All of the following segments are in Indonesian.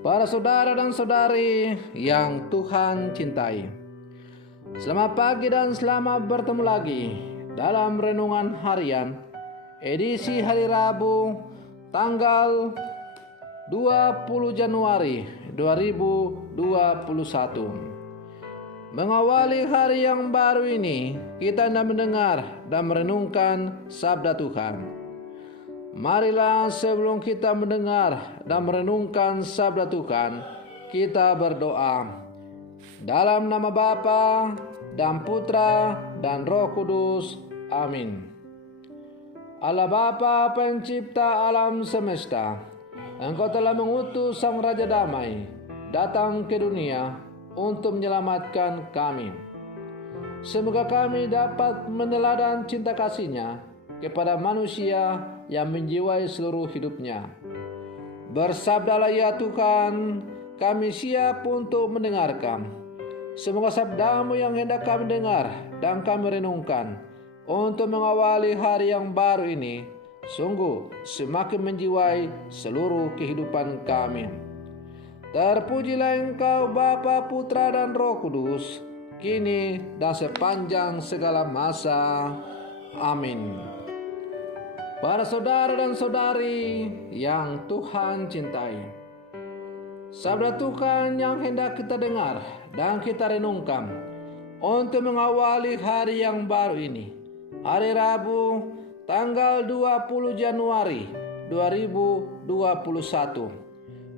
Para saudara dan saudari yang Tuhan cintai, selamat pagi dan selamat bertemu lagi dalam Renungan Harian edisi hari Rabu tanggal 20 Januari 2021. Mengawali hari yang baru ini, kita hendak mendengar dan merenungkan sabda Tuhan. Marilah sebelum kita mendengar dan merenungkan sabda Tuhan, kita berdoa. Dalam nama Bapa dan Putra dan Roh Kudus. Amin. Allah Bapa pencipta alam semesta, Engkau telah mengutus Sang Raja Damai datang ke dunia untuk menyelamatkan kami. Semoga kami dapat meneladan cinta kasih-Nya kepada manusia yang menjiwai seluruh hidupnya. Bersabdalah ya Tuhan, kami siap untuk mendengarkan. Semoga sabda-Mu yang hendak kami dengar dan kami renungkan untuk mengawali hari yang baru ini sungguh semakin menjiwai seluruh kehidupan kami. Terpujilah Engkau Bapa, Putra dan Roh Kudus, kini dan sepanjang segala masa. Amin. Para saudara dan saudari yang Tuhan cintai, sabda Tuhan yang hendak kita dengar dan kita renungkan untuk mengawali hari yang baru ini, hari Rabu tanggal 20 Januari 2021,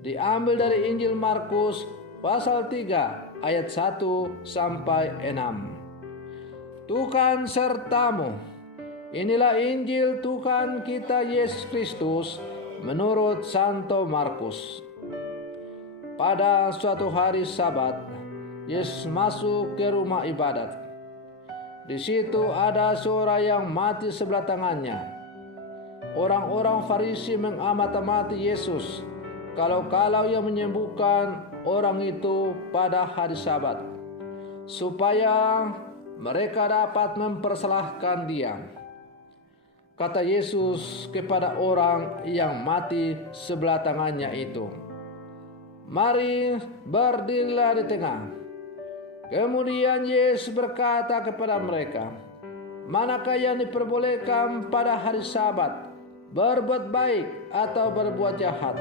diambil dari Injil Markus pasal 3 ayat 1 sampai 6. Tuhan sertamu. Inilah Injil Tuhan kita Yesus Kristus menurut Santo Markus. Pada suatu hari Sabat, Yesus masuk ke rumah ibadat. Di situ ada seorang yang mati sebelah tangannya. Orang-orang Farisi mengamati Yesus kalau-kalau ia menyembuhkan orang itu pada hari Sabat, supaya mereka dapat mempersalahkan Dia. Kata Yesus kepada orang yang mati sebelah tangannya itu, "Mari berdirilah di tengah." Kemudian Yesus berkata kepada mereka, "Manakah yang diperbolehkan pada hari Sabat, berbuat baik atau berbuat jahat,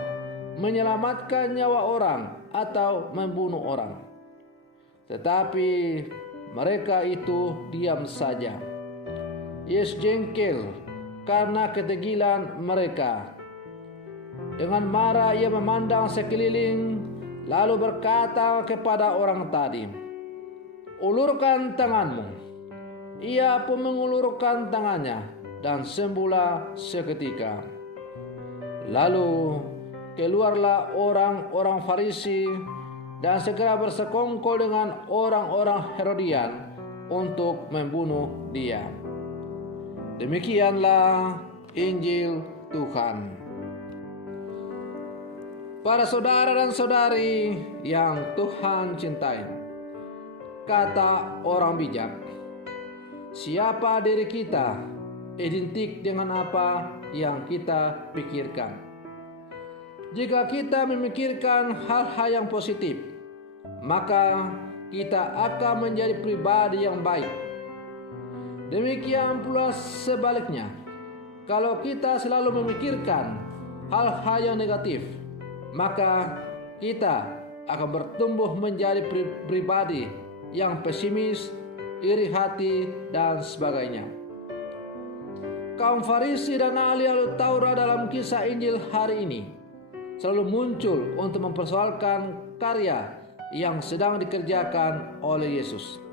menyelamatkan nyawa orang atau membunuh orang?" Tetapi mereka itu diam saja. Yesus jengkel karena ketegilan mereka. Dengan marah ia memandang sekeliling, lalu berkata kepada orang tadi, "Ulurkan tanganmu." Ia pun mengulurkan tangannya dan sembuhlah seketika. Lalu keluarlah orang-orang Farisi dan segera bersekongkol dengan orang-orang Herodian untuk membunuh Dia. Demikianlah Injil Tuhan. Para saudara dan saudari yang Tuhan cintai, kata orang bijak, siapa diri kita identik dengan apa yang kita pikirkan. Jika kita memikirkan hal-hal yang positif, maka kita akan menjadi pribadi yang baik. Demikian pula sebaliknya, kalau kita selalu memikirkan hal-hal yang negatif, maka kita akan bertumbuh menjadi pribadi yang pesimis, iri hati, dan sebagainya. Kaum Farisi dan ahli-ahli Taurat dalam kisah Injil hari ini selalu muncul untuk mempersoalkan karya yang sedang dikerjakan oleh Yesus.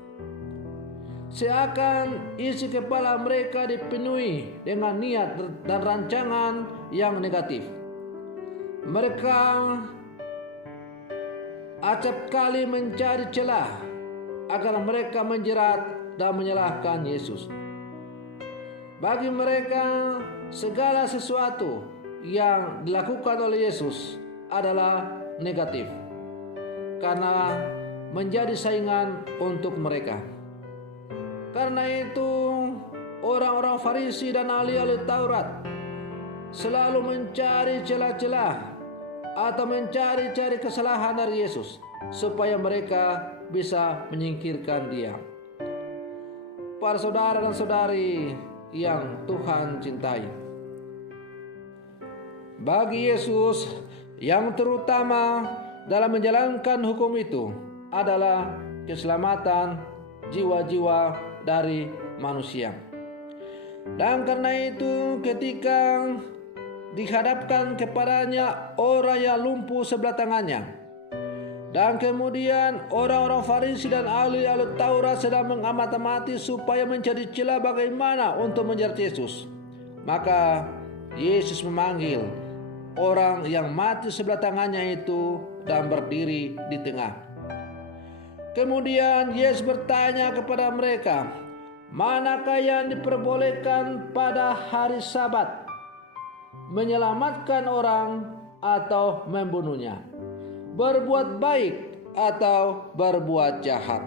Seakan isi kepala mereka dipenuhi dengan niat dan rancangan yang negatif. Mereka acap kali mencari celah agar mereka menjerat dan menyalahkan Yesus. Bagi mereka, segala sesuatu yang dilakukan oleh Yesus adalah negatif, karena menjadi saingan untuk mereka. Karena itu, orang-orang Farisi dan ahli-ahli Taurat selalu mencari celah-celah atau mencari-cari kesalahan dari Yesus supaya mereka bisa menyingkirkan Dia. Para saudara dan saudari yang Tuhan cintai, bagi Yesus yang terutama dalam menjalankan hukum itu adalah keselamatan jiwa-jiwa dari manusia. Dan karena itu ketika dihadapkan kepadanya orang yang lumpuh sebelah tangannya, dan kemudian orang-orang Farisi dan ahli-ahli Taurat sedang mengamati supaya mencari celah bagaimana untuk menjerat Yesus, maka Yesus memanggil orang yang mati sebelah tangannya itu dan berdiri di tengah. Kemudian Yesus bertanya kepada mereka, manakah yang diperbolehkan pada hari Sabat, menyelamatkan orang atau membunuhnya, berbuat baik atau berbuat jahat?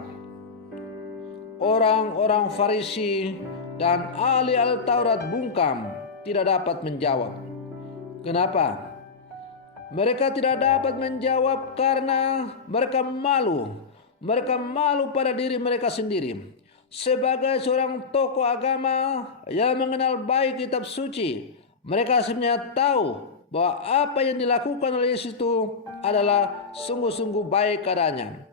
Orang-orang Farisi dan ahli-ahli Taurat bungkam, tidak dapat menjawab. Kenapa? Mereka tidak dapat menjawab karena mereka malu. Mereka malu pada diri mereka sendiri. Sebagai seorang tokoh agama yang mengenal baik kitab suci, mereka sebenarnya tahu bahwa apa yang dilakukan oleh Yesus itu adalah sungguh-sungguh baik adanya.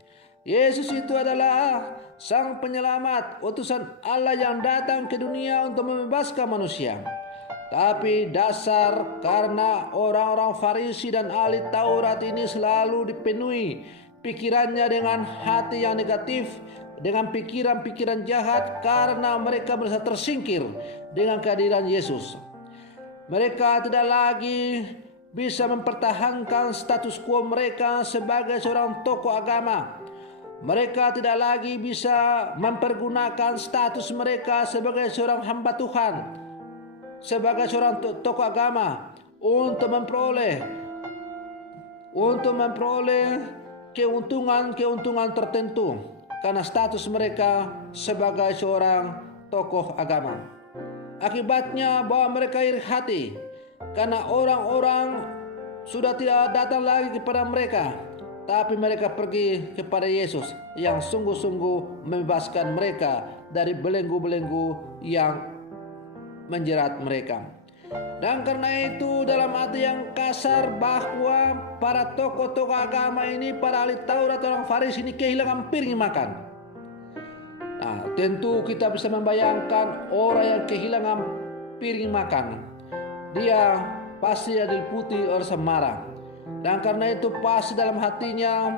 Yesus itu adalah Sang Penyelamat, utusan Allah yang datang ke dunia untuk membebaskan manusia. Tapi dasar karena orang-orang Farisi dan ahli Taurat ini selalu dipenuhi pikirannya dengan hati yang negatif, dengan pikiran-pikiran jahat, karena mereka merasa tersingkir dengan kehadiran Yesus. Mereka tidak lagi bisa mempertahankan status quo mereka sebagai seorang tokoh agama. Mereka tidak lagi bisa mempergunakan status mereka sebagai seorang hamba Tuhan, sebagai seorang tokoh agama untuk memperoleh keuntungan tertentu karena status mereka sebagai seorang tokoh agama. Akibatnya bahwa mereka iri hati karena orang-orang sudah tidak datang lagi kepada mereka, tapi mereka pergi kepada Yesus yang sungguh-sungguh membebaskan mereka dari belenggu-belenggu yang menjerat mereka. Dan karena itu dalam arti yang kasar bahwa para tokoh-tokoh agama ini, para ahli Taurat, orang Farisi ini kehilangan piring makan. Nah, tentu kita bisa membayangkan orang yang kehilangan piring makan, dia pasti diliputi rasa marah. Dan karena itu pasti dalam hatinya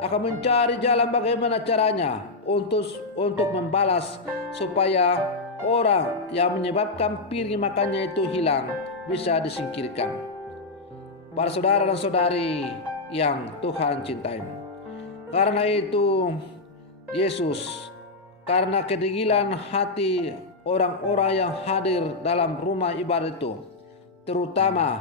akan mencari jalan bagaimana caranya untuk membalas supaya orang yang menyebabkan piring makannya itu hilang bisa disingkirkan. Para saudara dan saudari yang Tuhan cintai, karena itu Yesus, karena kedegilan hati orang-orang yang hadir dalam rumah ibadat itu, terutama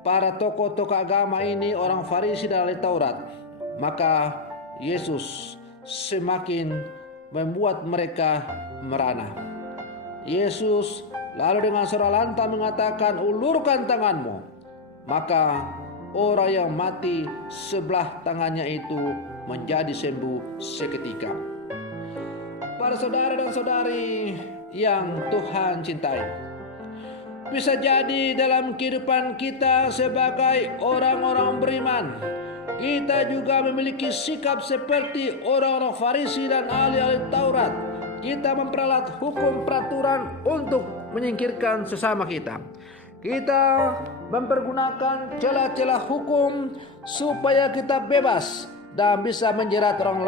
para tokoh-tokoh agama ini, orang Farisi dan ahli Taurat, maka Yesus semakin membuat mereka merana. Yesus lalu dengan suara lantang mengatakan, ulurkan tanganmu. Maka orang yang mati sebelah tangannya itu menjadi sembuh seketika. Para saudara dan saudari yang Tuhan cintai, bisa jadi dalam kehidupan kita sebagai orang-orang beriman, kita juga memiliki sikap seperti orang-orang Farisi dan ahli-ahli Taurat. Kita memperalat hukum peraturan untuk menyingkirkan sesama kita. Kita mempergunakan celah-celah hukum supaya kita bebas dan bisa menjerat orang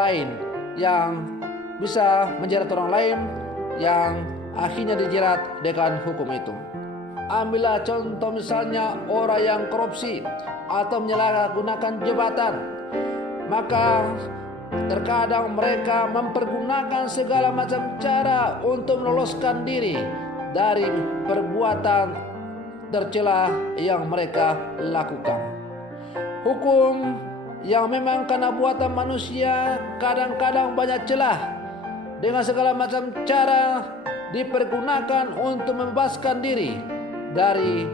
lain yang akhirnya dijerat dengan hukum itu. Ambillah contoh misalnya orang yang korupsi atau menyalahgunakan jabatan, maka terkadang mereka mempergunakan segala macam cara untuk meloloskan diri dari perbuatan tercela yang mereka lakukan. Hukum yang memang karena buatan manusia kadang-kadang banyak celah, dengan segala macam cara dipergunakan untuk membebaskan diri dari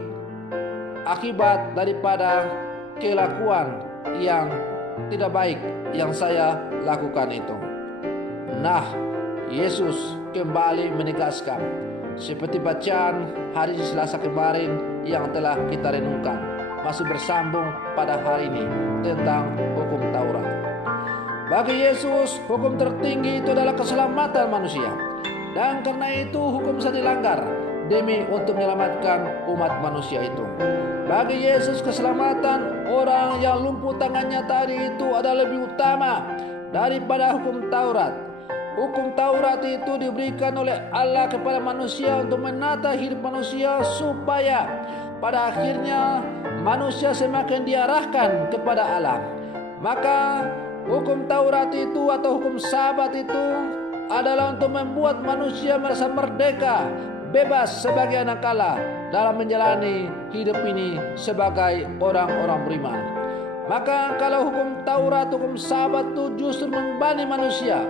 akibat daripada kelakuan yang tidak baik yang saya lakukan itu. Nah, Yesus kembali menegaskan seperti bacaan hari Selasa kemarin yang telah kita renungkan, masih bersambung pada hari ini tentang hukum Taurat. Bagi Yesus, hukum tertinggi itu adalah keselamatan manusia, dan karena itu hukum bisa dilanggar demi untuk menyelamatkan umat manusia itu. Bagi Yesus, keselamatan orang yang lumpuh tangannya tadi itu adalah lebih utama daripada hukum Taurat. Hukum Taurat itu diberikan oleh Allah kepada manusia untuk menata hidup manusia supaya pada akhirnya manusia semakin diarahkan kepada Allah. Maka hukum Taurat itu atau hukum Sabat itu adalah untuk membuat manusia merasa merdeka, bebas sebagai anak Allah dalam menjalani hidup ini sebagai orang-orang beriman. Maka kalau hukum Taurat, hukum Sabat itu justru membebani manusia,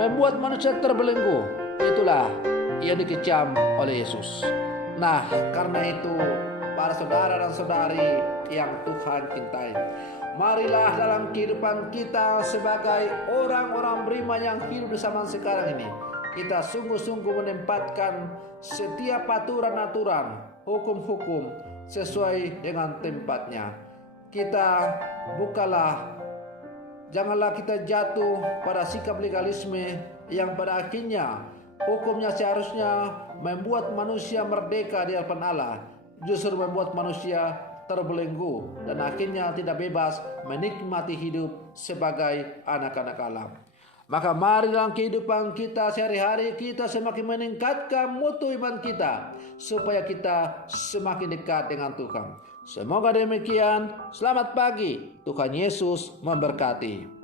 membuat manusia terbelenggu, itulah yang dikecam oleh Yesus. Nah, karena itu para saudara dan saudari yang Tuhan cintai, marilah dalam kehidupan kita sebagai orang-orang beriman yang hidup di zaman sekarang ini, kita sungguh-sungguh menempatkan setiap aturan-aturan, hukum-hukum sesuai dengan tempatnya. Kita janganlah kita jatuh pada sikap legalisme yang pada akhirnya hukumnya seharusnya membuat manusia merdeka di hadapan Allah, justru membuat manusia terbelenggu dan akhirnya tidak bebas menikmati hidup sebagai anak-anak Allah. Maka mari dalam kehidupan kita sehari-hari kita semakin meningkatkan mutu iman kita supaya kita semakin dekat dengan Tuhan. Semoga demikian. Selamat pagi. Tuhan Yesus memberkati.